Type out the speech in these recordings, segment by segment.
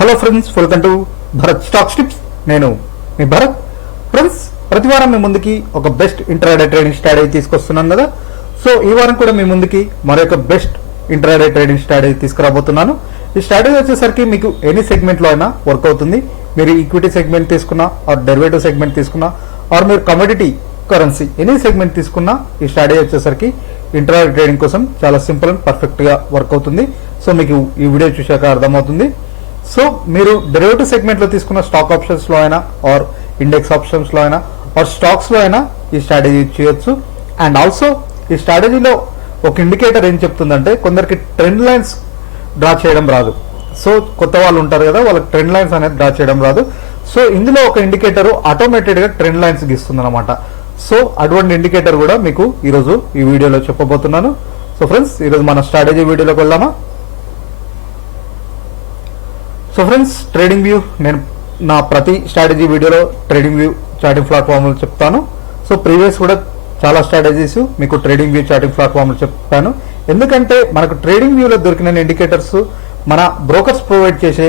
Hello friends, welcome to Bharat stocks tips. నేను మీ Bharat. Friends, ప్రతి వారం మీ ముందుకి ఒక బెస్ట్ ఇంట్రాడే ట్రేడింగ్ స్ట్రాటజీ తీసుకొస్తున్నాను కదా. సో ఈ వారం కూడా మీ ముందుకి మరొక బెస్ట్ ఇంట్రాడే ట్రేడింగ్ స్ట్రాటజీ తీసుకురాబోతున్నాను. ఈ స్ట్రాటజీ వచ్చేసరికి మీకు ఎనీ సెగ్మెంట్లో అయినా వర్క్ అవుతుంది. మీరు ఈక్విటీ సెగ్మెంట్ తీసుకున్నా, ఆర్ డెరివేటివ్ సెగ్మెంట్ తీసుకున్నా, ఆర్ మీరు కమోడిటీ కరెన్సీ ఎనీ సెగ్మెంట్ తీసుకున్నా, ఈ స్ట్రాటజీ వచ్చేసరికి ఇంట్రాడే ట్రేడింగ్ కోసం చాలా సింపుల్ అండ్ పర్ఫెక్ట్గా వర్క్ అవుతుంది. సో మీకు ఈ వీడియో చూశాక అర్థమవుతుంది. సో మీరు డెరివేటివ్ సెగ్మెంట్లో తీసుకున్న స్టాక్ ఆప్షన్స్లో అయినా, ఆర్ ఇండెక్స్ ఆప్షన్స్లో అయినా, ఆర్ స్టాక్స్లో అయినా ఈ స్ట్రాటజీ యూజ్ చేయొచ్చు. అండ్ ఆల్సో ఈ స్ట్రాటజీలో ఒక ఇండికేటర్ ఏం చెప్తుందంటే, కొందరికి ట్రెండ్ లైన్స్ డ్రా చేయడం రాదు. సో కొత్త వాళ్ళు ఉంటారు కదా, వాళ్ళకి ట్రెండ్ లైన్స్ అనేది డ్రా చేయడం రాదు. సో ఇందులో ఒక ఇండికేటర్ ఆటోమేటెడ్గా ట్రెండ్ లైన్స్ గీస్తుంది అనమాట. సో అటువంటి ఇండికేటర్ కూడా మీకు ఈరోజు ఈ వీడియోలో చెప్పబోతున్నాను. సో ఫ్రెండ్స్, ఈరోజు మన స్ట్రాటజీ వీడియోలోకి వెళ్దామా? సో ఫ్రెండ్స్, ట్రేడింగ్ వ్యూ నేను నా ప్రతి స్ట్రాటజీ వీడియోలో ట్రేడింగ్ వ్యూ చార్టింగ్ ప్లాట్ఫామ్లు చెప్తాను. సో ప్రీవియస్ కూడా చాలా స్ట్రాటజీస్ మీకు ట్రేడింగ్ వ్యూ చార్టింగ్ ప్లాట్ఫామ్లు చెప్పాను. ఎందుకంటే మనకు ట్రేడింగ్ వ్యూలో దొరికిన ఇండికేటర్స్ మన బ్రోకర్స్ ప్రొవైడ్ చేసే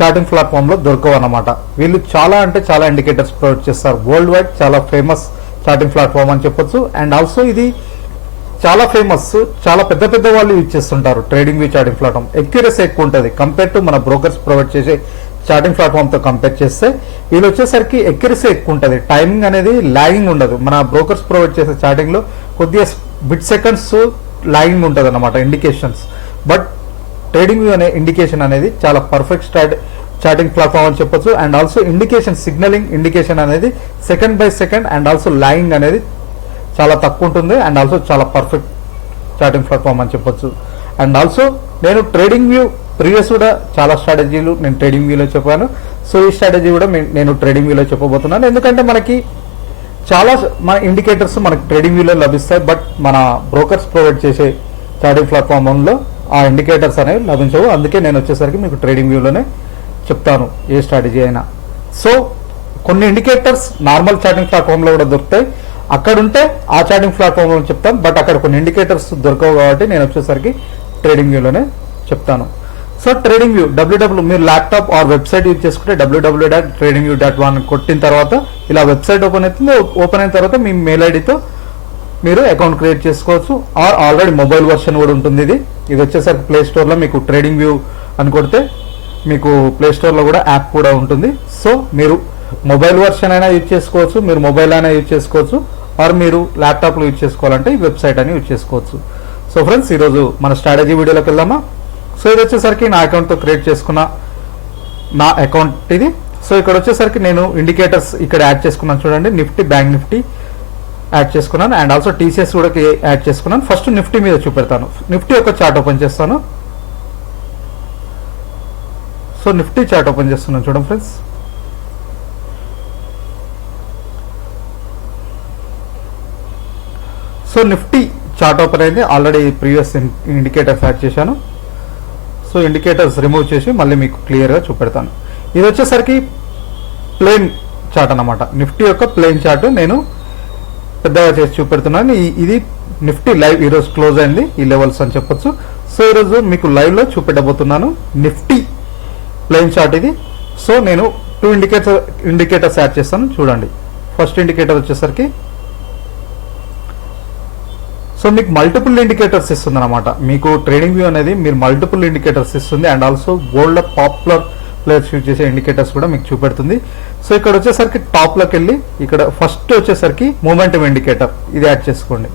చార్టింగ్ ప్లాట్ఫామ్లో దొరకవు అన్నమాట. వీళ్ళు చాలా అంటే చాలా ఇండికేటర్స్ ప్రొవైడ్ చేస్తారు. వరల్డ్ వైడ్ చాలా ఫేమస్ చార్టింగ్ ప్లాట్ఫామ్ అని చెప్పొచ్చు. అండ్ ఆల్సో ఇది చాలా ఫేమస్, చాలా పెద్ద పెద్ద వాళ్ళు యూజ్ చేస్తుంటారు. Trading view charting platform accuracy ఎక్కువ ఉంటుంది కంపేర్ టు మన బ్రోకర్స్ ప్రొవైడ్ చేసే చార్టింగ్ ప్లాట్ఫామ్తో కంపేర్ చేస్తే. వీళ్ళు వచ్చేసరికి ఎక్యురసీ ఎక్కువ ఉంటుంది, టైమింగ్ అనేది లాగింగ్ ఉండదు. మన బ్రోకర్స్ ప్రొవైడ్ చేసే చార్టింగ్లో కొద్దిగా బిట్ సెకండ్స్ లాగింగ్ ఉంటుంది అన్నమాట ఇండికేషన్స్. బట్ ట్రేడింగ్ వ్యూ అనే ఇండికేషన్ అనేది చాలా పర్ఫెక్ట్ చార్టింగ్ ప్లాట్ఫామ్ అని చెప్పొచ్చు. And also indication, signalling indication అనేది second by second, and also lagging అనేది చాలా తక్కువ ఉంటుంది. అండ్ ఆల్సో చాలా పర్ఫెక్ట్ చార్టింగ్ ప్లాట్ఫామ్ అని చెప్పొచ్చు. అండ్ ఆల్సో నేను ట్రేడింగ్ వ్యూ ప్రీవియస్ కూడా చాలా స్ట్రాటజీలు నేను ట్రేడింగ్ వ్యూలో చెప్పాను. సో ఈ స్ట్రాటజీ కూడా నేను ట్రేడింగ్ వ్యూలో చెప్పబోతున్నాను. ఎందుకంటే మనకి చాలా మన ఇండికేటర్స్ మనకి ట్రేడింగ్ వ్యూలో లభిస్తాయి. బట్ మన బ్రోకర్స్ ప్రొవైడ్ చేసే చార్టింగ్ ప్లాట్ఫామ్లో ఆ ఇండికేటర్స్ అనేవి లభించవు. అందుకే నేను వచ్చేసరికి మీకు ట్రేడింగ్ వ్యూలోనే చెప్తాను ఏ స్ట్రాటజీ అయినా. సో కొన్ని ఇండికేటర్స్ నార్మల్ చార్టింగ్ ప్లాట్ఫామ్లో కూడా దొరుకుతాయి. అక్కడ ఉంటే ఆ చార్టింగ్ ప్లాట్ఫామ్లో చెప్తాను. బట్ అక్కడ కొన్ని ఇండికేటర్స్ దొరకవు కాబట్టి నేను వచ్చేసరికి ట్రేడింగ్ వ్యూలోనే చెప్తాను. సో ట్రేడింగ్ వ్యూ మీరు ల్యాప్టాప్ ఆర్ వెబ్సైట్ యూజ్ చేసుకుంటే www.tradingview.1 కొట్టిన తర్వాత ఇలా వెబ్సైట్ ఓపెన్ అవుతుంది. ఓపెన్ అయిన తర్వాత మీ మెయిల్ ఐడితో మీరు అకౌంట్ క్రియేట్ చేసుకోవచ్చు. ఆర్ ఆల్రెడీ మొబైల్ వర్షన్ కూడా ఉంటుంది. ఇది వచ్చేసరికి ప్లే స్టోర్లో మీకు ట్రేడింగ్ వ్యూ అని కొడితే మీకు ప్లే స్టోర్లో కూడా యాప్ కూడా ఉంటుంది. సో మీరు మొబైల్ వర్షన్ అయినా యూజ్ చేసుకోవచ్చు, మీరు మొబైల్ అయినా యూజ్ చేసుకోవచ్చు, ఆర్ మీరు ల్యాప్టాప్లో యూజ్ చేసుకోవాలంటే ఈ వెబ్సైట్ అని యూజ్ చేసుకోవచ్చు. సో ఫ్రెండ్స్, ఈరోజు మన స్ట్రాటజీ వీడియోలోకి వెళ్దామా? సో ఇది వచ్చేసరికి నా అకౌంట్తో క్రియేట్ చేసుకున్న నా అకౌంట్ ఇది. సో ఇక్కడ వచ్చేసరికి నేను ఇండికేటర్స్ ఇక్కడ యాడ్ చేసుకున్నాను. చూడండి, నిఫ్టీ, బ్యాంక్ నిఫ్టీ యాడ్ చేసుకున్నాను. అండ్ ఆల్సో టీసీఎస్ కూడా యాడ్ చేసుకున్నాను. ఫస్ట్ నిఫ్టీ మీద చూపెడతాను. నిఫ్టీ ఒక చార్ట్ ఓపెన్ చేస్తాను. సో నిఫ్టీ చార్ట్ ఓపెన్ చేస్తున్నాను. చూడండి friends, so Nifty chart open అయింది. ఆల్రెడీ ప్రీవియస్ ఇండికేటర్స్ యాడ్ చేశాను. సో ఇండికేటర్స్ రిమూవ్ చేసి మళ్ళీ మీకు క్లియర్గా చూపెడతాను. ఇది వచ్చేసరికి ప్లేన్ చార్ట్ అన్నమాట. నిఫ్టీ యొక్క ప్లేన్ చార్ట్ నేను పెద్దగా చేసి చూపెడుతున్నాను. ఇది నిఫ్టీ లైవ్ ఈరోజు క్లోజ్ అయింది ఈ లెవెల్స్ అని చెప్పొచ్చు. సో ఈరోజు మీకు లైవ్లో చూపెట్టబోతున్నాను నిఫ్టీ ప్లేన్ చార్ట్ ఇది. సో నేను 2 ఇండికేటర్స్ యాడ్ చేస్తాను. చూడండి, ఫస్ట్ ఇండికేటర్ వచ్చేసరికి సో మీకు మల్టిపుల్ ఇండికేటర్స్ ఇస్తుంది అనమాట. మీకు ట్రేడింగ్ వ్యూ అనేది మీరు మల్టిపుల్ ఇండికేటర్స్ ఇస్తుంది. And also world popular players use చేసే ఇండికేటర్స్ కూడా మీకు చూపెడుతుంది. సో ఇక్కడ వచ్చేసరికి టాప్లోకి వెళ్ళి ఇక్కడ ఫస్ట్ వచ్చేసరికి మూమెంటం ఇండికేటర్ ఇది యాడ్ చేసుకోండి.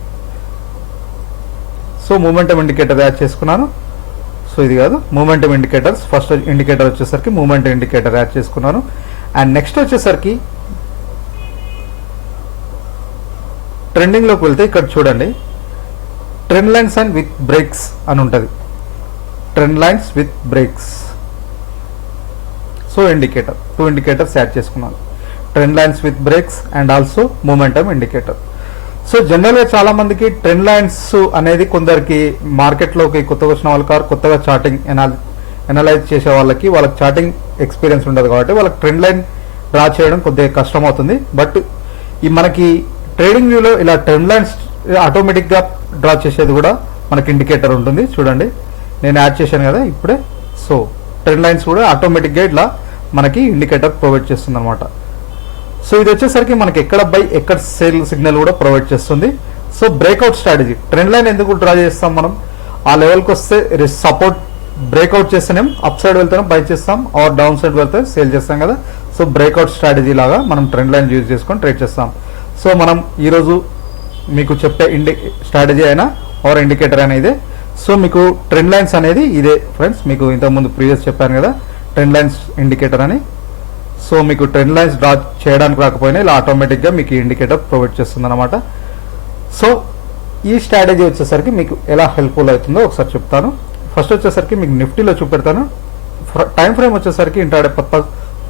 సో మూమెంటం ఇండికేటర్ యాడ్ చేసుకున్నాను. సో ఇది కాదు, మూమెంటం ఇండికేటర్స్ ఫస్ట్ ఇండికేటర్ వచ్చేసరికి మూమెంటం ఇండికేటర్ యాడ్ చేసుకున్నాను. అండ్ నెక్స్ట్ వచ్చేసరికి ట్రెండింగ్లోకి వెళ్తే ఇక్కడ చూడండి, trend lines and with breaks అని ఉంటుంది. Trend lines with breaks. So indicator 2 indicators add చేసుకున్నాను. Trend lines with breaks and also momentum indicator. So జనరల్గా చాలా మందికి ట్రెండ్ లైన్స్ అనేది కొందరికి మార్కెట్లోకి కొత్తగా వచ్చిన వాళ్ళకి, కొత్తగా చార్టింగ్ ఎనలైజ్ చేసే వాళ్ళకి చార్టింగ్ ఎక్స్పీరియన్స్ ఉండదు కాబట్టి వాళ్ళకి ట్రెండ్ లైన్ డ్రా చేయడం కొద్దిగా కష్టం అవుతుంది. బట్ ఈ మనకి ట్రేడింగ్ వ్యూలో ఇలా ట్రెండ్ లైన్స్ ఆటోమేటిక్గా డ్రా చేసేది కూడా మనకి ఇండికేటర్ ఉంటుంది. చూడండి, నేను యాడ్ చేశాను కదా ఇప్పుడే. సో ట్రెండ్ లైన్స్ కూడా ఆటోమేటిక్గా ఇట్లా మనకి ఇండికేటర్ ప్రొవైడ్ చేస్తుంది అనమాట. సో ఇది వచ్చేసరికి మనకి ఎక్కడ బై ఎక్కడ సేల్ సిగ్నల్ కూడా ప్రొవైడ్ చేస్తుంది. So breakout strategy, trend line ఎందుకు డ్రా చేస్తాం మనం, ఆ లెవెల్కి వస్తే సపోర్ట్ బ్రేక్అవుట్ చేస్తేనేం అప్ సైడ్ వెళ్తేనే బై చేస్తాం, ఆర్ డౌన్ సైడ్ వెళ్తే సేల్ చేస్తాం కదా. సో బ్రేక్అవుట్ స్ట్రాటజీ లాగా మనం ట్రెండ్ లైన్ యూజ్ చేసుకొని ట్రేడ్ చేస్తాం. సో మనం ఈరోజు మీకు చెప్పే స్ట్రాటజీ అయినా ఆర్ ఇండికేటర్ అయినా ఇదే. సో మీకు ట్రెండ్ లైన్స్ అనేది ఇదే ఫ్రెండ్స్, మీకు ఇంతకుముందు ప్రీవియస్ చెప్పాను కదా ట్రెండ్ లైన్స్ ఇండికేటర్ అని. సో మీకు ట్రెండ్ లైన్స్ డ్రా చేయడానికి రాకపోయినా ఇలా ఆటోమేటిక్గా మీకు ఇండికేటర్ ప్రొవైడ్ చేస్తుంది అనమాట. సో ఈ స్ట్రాటజీ వచ్చేసరికి మీకు ఎలా హెల్ప్ఫుల్ అవుతుందో ఒకసారి చెప్తాను. ఫస్ట్ వచ్చేసరికి మీకు నిఫ్టీలో చూపెడతాను. టైం ఫ్రేమ్ వచ్చేసరికి intraday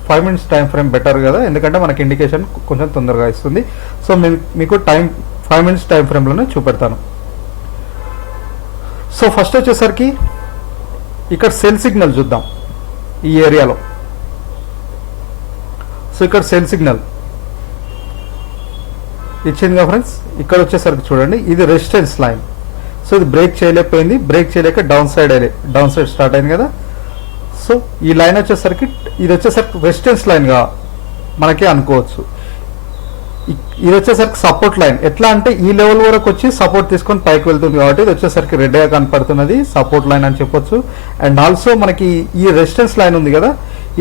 5 minutes time frame better కదా, ఎందుకంటే మనకి ఇండికేషన్ కొంచెం తొందరగా ఇస్తుంది. సో మీకు 5 minutes టైం ఫ్రేమ్లోనే చూపెడతాను. సో ఫస్ట్ వచ్చేసరికి ఇక్కడ సెల్ సిగ్నల్ చూద్దాం ఈ ఏరియాలో. సో ఇక్కడ సెల్ సిగ్నల్ ఇచ్చింది కదా ఫ్రెండ్స్. ఇక్కడ వచ్చేసరికి చూడండి ఇది రెసిస్టెన్స్ లైన్. సో ఇది బ్రేక్ చేయలేకపోయింది, బ్రేక్ చేయలేక డౌన్ సైడ్ స్టార్ట్ అయింది కదా. సో ఈ లైన్ వచ్చేసరికి ఇది వచ్చేసరికి రెసిస్టెన్స్ లైన్గా మనకి అనుకోవచ్చు. ఇది వచ్చేసరికి సపోర్ట్ లైన్. ఎట్లా అంటే ఈ లెవెల్ వరకు వచ్చి సపోర్ట్ తీసుకొని పైకి వెళ్తుంది కాబట్టి ఇది వచ్చేసరికి రెడ్గా కనపడుతున్నది, సపోర్ట్ లైన్ అని చెప్పొచ్చు. అండ్ ఆల్సో మనకి ఈ రెసిస్టెన్స్ లైన్ ఉంది కదా,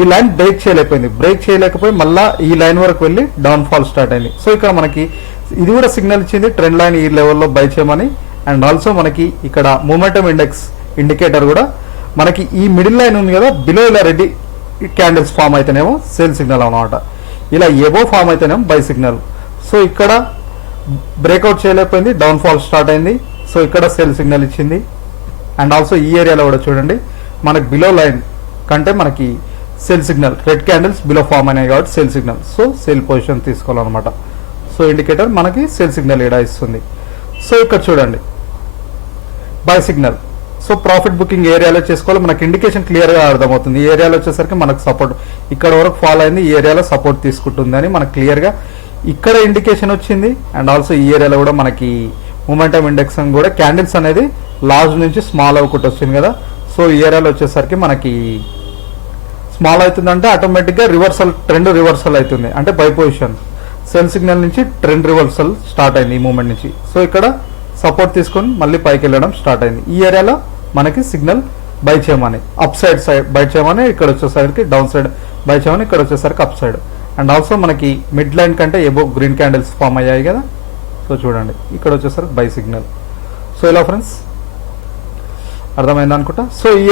ఈ లైన్ బ్రేక్ చేయలేకపోయి మళ్ళీ ఈ లైన్ వరకు వెళ్ళి డౌన్ ఫాల్ స్టార్ట్ అయింది. సో ఇక్కడ మనకి ఇది కూడా సిగ్నల్ ఇచ్చింది ట్రెండ్ లైన్ ఈ లెవెల్లో బై చేయమని. అండ్ ఆల్సో మనకి ఇక్కడ మూమెంటమ్ ఇండెక్స్ ఇండికేటర్ కూడా మనకి ఈ మిడిల్ లైన్ ఉంది కదా, బిలో ఇలా రెడ్డి క్యాండిల్స్ ఫామ్ అయితేనేమో సేల్ సిగ్నల్ అనమాట, ఇలా ఎబో ఫామ్ అయితేనేమో బై సిగ్నల్. సో ఇక్కడ బ్రేక్అవుట్ చేయలేకపోయింది, డౌన్ ఫాల్ స్టార్ట్ అయింది. సో ఇక్కడ సేల్ సిగ్నల్ ఇచ్చింది. అండ్ ఆల్సో ఈ ఏరియాలో కూడా చూడండి మనకి బిలో లైన్ కంటే మనకి sell signal, red candles below form అయినాయి కాబట్టి sell signal. So sell position తీసుకోవాలన్నమాట. సో ఇండికేటర్ మనకి సేల్ సిగ్నల్ ఇక్కడ ఇస్తుంది. సో ఇక్కడ చూడండి buy signal. So profit booking ఏరియాలో చేసుకోవాలి, మనకి ఇండికేషన్ క్లియర్గా అర్థమవుతుంది. ఈ ఏరియాలో వచ్చేసరికి మనకు సపోర్ట్ ఇక్కడ వరకు ఫాల్ అయింది, ఈ ఏరియాలో సపోర్ట్ తీసుకుంటుంది అని మనకు క్లియర్గా ఇక్కడ ఇండికేషన్ వచ్చింది. అండ్ ఆల్సో ఈ ఏరియాలో కూడా మనకి మూమెంటమ్ ఇండెక్స్ కూడా క్యాండిల్స్ అనేది లార్జ్ నుంచి స్మాల్ అవ్వకుండా వచ్చింది కదా. సో ఈ ఏరియాలో వచ్చేసరికి మనకి స్మాల్ అవుతుందంటే ఆటోమేటిక్గా ట్రెండ్ రివర్సల్ అవుతుంది, అంటే బై పొజిషన్. సెల్ సిగ్నల్ నుంచి ట్రెండ్ రివర్సల్ స్టార్ట్ అయింది ఈ మూమెంట్ నుంచి. సో ఇక్కడ సపోర్ట్ తీసుకొని మళ్ళీ పైకి వెళ్ళడం స్టార్ట్ అయింది. ఈ ఏరియాలో మనకి సిగ్నల్ బై చేయమని, అప్ సైడ్ బై చేయమని, ఇక్కడ వచ్చేసరికి డౌన్ సైడ్ బై చేయమని, ఇక్కడ వచ్చేసరికి అప్ సైడ్. అండ్ ఆల్సో మనకి మిడ్ లైన్ కంటే ఎబో గ్రీన్ క్యాండిల్స్ ఫామ్ అయ్యాయి కదా. సో చూడండి ఇక్కడ వచ్చేసరికి బై సిగ్నల్. సో ఇలా ఫ్రెండ్స్ అర్థమైంది అనుకుంటా. సో ఈ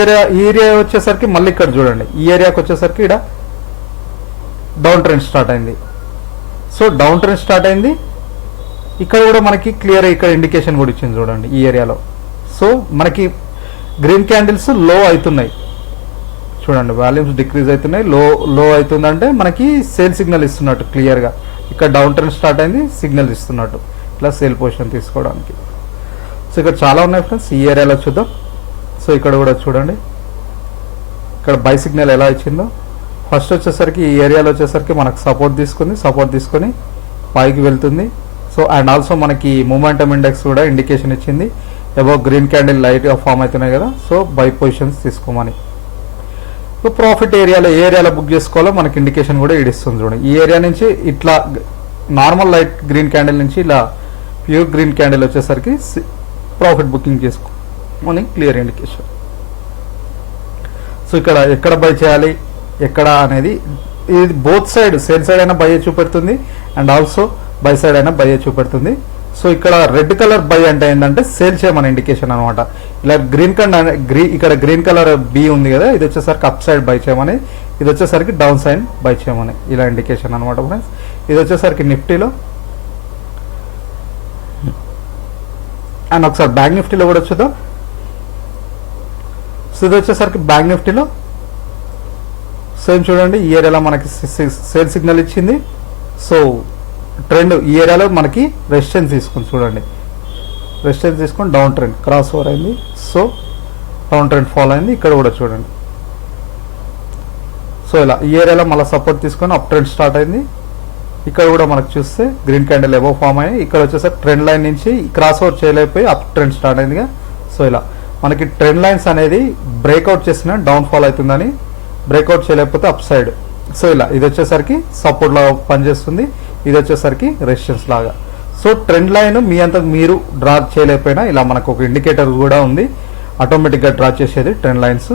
ఏరియా వచ్చేసరికి మళ్ళీ ఇక్కడ చూడండి, ఈ ఏరియాకి వచ్చేసరికి ఇక్కడ డౌన్ ట్రెండ్ స్టార్ట్ అయింది. సో డౌన్ ట్రెండ్ స్టార్ట్ అయింది. ఇక్కడ కూడా మనకి క్లియర్ ఇక్కడ ఇండికేషన్ కూడా ఇచ్చింది చూడండి ఈ ఏరియాలో. సో మనకి గ్రీన్ క్యాండిల్స్ లో అవుతున్నాయి చూడండి, వాల్యూమ్స్ డిక్రీజ్ అవుతున్నాయి, లో అవుతుందంటే మనకి సేల్ సిగ్నల్ ఇస్తున్నట్టు క్లియర్గా. ఇక్కడ డౌన్ ట్రెండ్ స్టార్ట్ అయింది, సిగ్నల్ ఇస్తున్నట్టు ఇట్లా సేల్ పొజిషన్ తీసుకోవడానికి. సో ఇక్కడ చాలా ఉన్నాయి ఫ్రెండ్స్, ఈ ఏరియాలో చూద్దాం. సో ఇక్కడ కూడా చూడండి ఇక్కడ బై సిగ్నల్ ఎలా ఇచ్చిందో. ఫస్ట్ వచ్చేసరికి ఈ ఏరియాలో వచ్చేసరికి మనకు సపోర్ట్ తీసుకొని పైకి వెళ్తుంది. సో అండ్ ఆల్సో మనకి మూమెంటమ్ ఇండెక్స్ కూడా ఇండికేషన్ ఇచ్చింది, అబౌవ్ గ్రీన్ క్యాండిల్ లైట్గా ఫామ్ అవుతున్నాయి కదా. సో బై పొజిషన్స్ తీసుకోమని. సో ప్రాఫిట్ ఏరియాలో ఏ ఏరియాలో బుక్ చేసుకోవాలో మనకి ఇండికేషన్ కూడా ఇస్తుంది చూడండి. ఈ ఏరియా నుంచి ఇట్లా నార్మల్ లైట్ గ్రీన్ క్యాండిల్ నుంచి ఇలా ప్యూర్ గ్రీన్ క్యాండిల్ వచ్చేసరికి ప్రాఫిట్ బుకింగ్ చేసుకోమని క్లియర్ ఇండికేషన్. సో ఇక్కడ ఎక్కడ బై చేయాలి ఎక్కడ అనేది ఇది బోత్ సైడ్, సేల్ సైడ్ అయినా బై చూపెడుతుంది అండ్ ఆల్సో బై సైడ్ అయినా బై చూపెడుతుంది. సో ఇక్కడ రెడ్ కలర్ బై అంటే ఏంటంటే సేల్ చేయమని ఇండికేషన్ అనమాట. ఇలా ఇక్కడ గ్రీన్ కలర్ బి ఉంది కదా, ఇది వచ్చేసరికి అప్ సైడ్ బై చేయమని, ఇది వచ్చేసరికి డౌన్ సైడ్ బై చేయమని ఇలా ఇండికేషన్ అనమాట ఫ్రెండ్స్. ఇది వచ్చేసరికి నిఫ్టీలో. అండ్ ఒకసారి బ్యాంక్ నిఫ్టీలో కూడా చూద్దాం. సో ఇది వచ్చేసరికి బ్యాంక్ నిఫ్టీలో సేమ్ చూడండి, ఈ ఏరియాలో మనకి సేల్ సిగ్నల్ ఇచ్చింది. సో ట్రెండ్ ఈ ఏరియాలో మనకి రెసిస్టెన్స్ తీసుకుని చూడండి, రెసిస్టెన్స్ తీసుకొని డౌన్ ట్రెండ్ క్రాస్ ఓవర్ అయింది. సో డౌన్ ట్రెండ్ ఫాలో అయింది. ఇక్కడ కూడా చూడండి. సో ఇలా ఈ ఏరియాలో మళ్ళీ సపోర్ట్ తీసుకొని అప్ ట్రెండ్ స్టార్ట్ అయింది. ఇక్కడ కూడా మనకు చూస్తే గ్రీన్ క్యాండిల్ ఎబో ఫామ్ అయ్యి ఇక్కడ వచ్చేసరికి ట్రెండ్ లైన్ నుంచి క్రాస్ ఓవర్ చేయలేకపోయి అప్ ట్రెండ్ స్టార్ట్ అయిందిగా. సో ఇలా మనకి ట్రెండ్ లైన్స్ అనేది బ్రేక్అవుట్ చేసిన డౌన్ ఫాల్ అవుతుందని బ్రేక్అవుట్ చేయలేకపోతే అప్ సైడ్. సో ఇలా ఇది వచ్చేసరికి సపోర్ట్ లాగా పనిచేస్తుంది, ఇది వచ్చేసరికి రెసిస్టెన్స్ లాగా. సో ట్రెండ్ లైన్ మీ అంతా మీరు డ్రా చేయలేకపోయినా ఇలా మనకు ఒక ఇండికేటర్ కూడా ఉంది ఆటోమేటిక్గా డ్రా చేసేది ట్రెండ్ లైన్స్.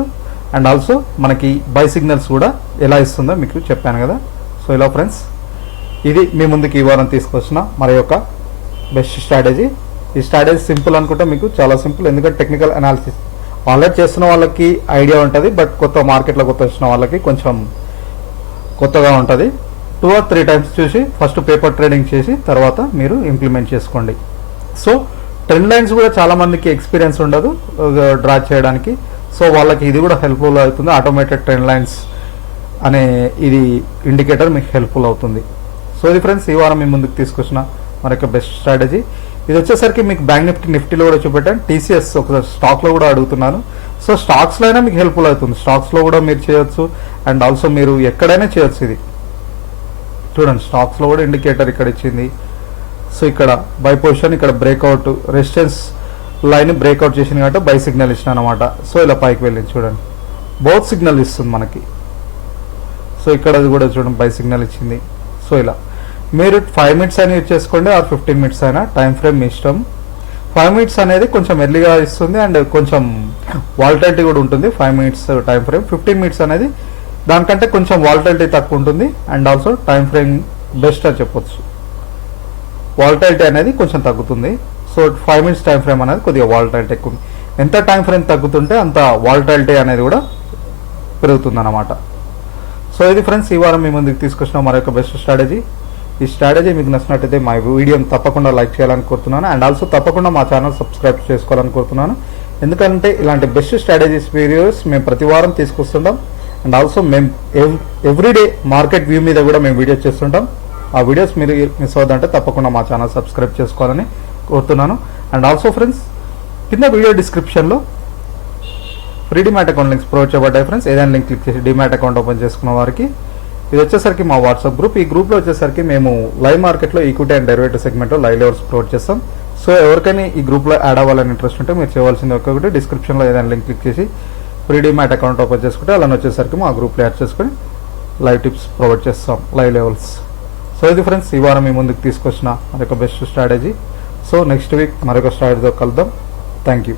అండ్ ఆల్సో మనకి బై సిగ్నల్స్ కూడా ఎలా ఇస్తుందో మీకు చెప్పాను కదా. సో ఇలా ఫ్రెండ్స్, ఇది మీ ముందుకు ఈ వారం తీసుకొచ్చిన మరి యొక్క బెస్ట్ స్ట్రాటజీ. ఈ స్ట్రాటజీ సింపుల్ అనుకుంటే మీకు చాలా సింపుల్, ఎందుకంటే టెక్నికల్ అనాలిసిస్ ఆల్రెడీ చేస్తున్న వాళ్ళకి ఐడియా ఉంటుంది, బట్ కొత్త మార్కెట్లో కొత్త వచ్చిన వాళ్ళకి కొంచెం కొత్తగా ఉంటుంది. 2 or 3 టైమ్స్ చూసి ఫస్ట్ పేపర్ ట్రేడింగ్ చేసి తర్వాత మీరు ఇంప్లిమెంట్ చేసుకోండి. సో ట్రెండ్ లైన్స్ కూడా చాలా మందికి ఎక్స్పీరియన్స్ ఉండదు డ్రా చేయడానికి. సో వాళ్ళకి ఇది కూడా హెల్ప్ఫుల్ అవుతుంది. ఆటోమేటెడ్ ట్రెండ్ లైన్స్ అనే ఇది ఇండికేటర్ మీకు హెల్ప్ఫుల్ అవుతుంది. సో ఇది ఫ్రెండ్స్, ఈ వారం మీ ముందుకు తీసుకొచ్చిన మరొక బెస్ట్ స్ట్రాటజీ. ఇది వచ్చేసరికి మీకు బ్యాంక్ నిఫ్టీలో కూడా చూపెట్టాను, టీసీఎస్ ఒకసారి స్టాక్లో కూడా అడుగుతున్నాను. సో స్టాక్స్లో అయినా మీకు హెల్ప్ఫుల్ అవుతుంది, స్టాక్స్లో కూడా మీరు చేయొచ్చు. అండ్ ఆల్సో మీరు ఎక్కడైనా చేయొచ్చు. ఇది చూడండి, స్టాక్స్లో కూడా ఇండికేటర్ ఇక్కడ ఇచ్చింది. సో ఇక్కడ బై పొజిషన్, ఇక్కడ బ్రేక్అవుట్ రెసిస్టెన్స్ లైన్ బ్రేక్అవుట్ చేసింది కాబట్టి బై సిగ్నల్ ఇచ్చిన అనమాట. సో ఇలా పైకి వెళ్ళింది చూడండి, బౌత్ సిగ్నల్ ఇస్తుంది మనకి. సో ఇక్కడ కూడా చూడండి బై సిగ్నల్ ఇచ్చింది. సో ఇలా మీరు 5 మినిట్స్ అయినా యూజ్ చేసుకోండి ఆర్ 15 మినిట్స్ అయినా, టైం ఫ్రేమ్ మీ ఇష్టం. 5 మినిట్స్ అనేది కొంచెం ఎర్లీగా ఇస్తుంది అండ్ కొంచెం వాలటిలిటీ కూడా ఉంటుంది 5 మినిట్స్ టైం ఫ్రేమ్. 15 మినిట్స్ అనేది దానికంటే కొంచెం వాలటిలిటీ తక్కువ ఉంటుంది and also time frame best అని చెప్పొచ్చు. వాలటిలిటీ అనేది కొంచెం తగ్గుతుంది. సో 5 మినిట్స్ టైం ఫ్రేమ్ అనేది కొద్దిగా వాలటిలిటీ ఎక్కువ. ఎంత టైం ఫ్రేమ్ తగ్గుతుంటే అంత వాలటిలిటీ అనేది కూడా పెరుగుతుంది అన్నమాట. సో ఇది ఫ్రెండ్స్, ఈ వారం మీ ముందుకు తీసుకొచ్చిన మరొక బెస్ట్ స్ట్రాటజీ. ఈ స్ట్రాటజీ మీకు నచ్చినట్టయితే మా వీడియోని తప్పకుండా లైక్ చేయాలని కోరుతున్నాను అండ్ ఆల్సో తప్పకుండా మా ఛానల్ సబ్స్క్రైబ్ చేసుకోవాలని కోరుతున్నాను. ఎందుకంటే ఇలాంటి బెస్ట్ స్ట్రాటజీస్ వీడియోస్ మేము ప్రతి వారం తీసుకొస్తుంటాం అండ్ ఆల్సో మేము ఎవ్రీడే మార్కెట్ వ్యూ మీద కూడా మేము వీడియోస్ చేస్తుంటాం. ఆ వీడియోస్ మీరు మిస్ అవుతుంటే తప్పకుండా మా ఛానల్ సబ్స్క్రైబ్ చేసుకోవాలని కోరుతున్నాను. అండ్ ఆల్సో ఫ్రెండ్స్, కింద వీడియో డిస్క్రిప్షన్లో free demat account links provide చేయబడ్డాయి ఫ్రెండ్స్. ఏదైనా లింక్ క్లిక్ చేసి డిమాట్ అకౌంట్ ఓపెన్ చేసుకున్న వారికి ఇది వచ్చేసరికి మా వాట్సాప్ గ్రూప్. ఈ గ్రూప్లో వచ్చేసరికి మేము లైవ్ మార్కెట్లో ఈక్విటీ అండ్ డెరివేటివ్ సెగ్మెంట్లో లైవ్ లెవెల్స్ ప్రొవైడ్ చేస్తాం. సో ఎవరికైనా ఈ గ్రూప్లో యాడ్ అవ్వాలని ఇంట్రెస్ట్ ఉంటే మీరు చేయవలసింది ఒక్కొక్కటి డిస్క్రిప్షన్లో ఏదైనా లింక్ క్లిక్ చేసి ఫ్రీ డిమాట్ అకౌంట్ ఓపెన్ చేసుకుంటే అలా వచ్చేసరికి మా గ్రూప్లో యాడ్ చేసుకొని లైవ్ టిప్స్ ప్రొవైడ్ చేస్తాం, లైవ్ లెవెల్స్. సో ఇది ఫ్రెండ్స్, ఈ వారం మీ ముందుకు తీసుకొచ్చిన మరొక best strategy. So next week మరొక స్ట్రాటజీతో కలుద్దాం. Thank you.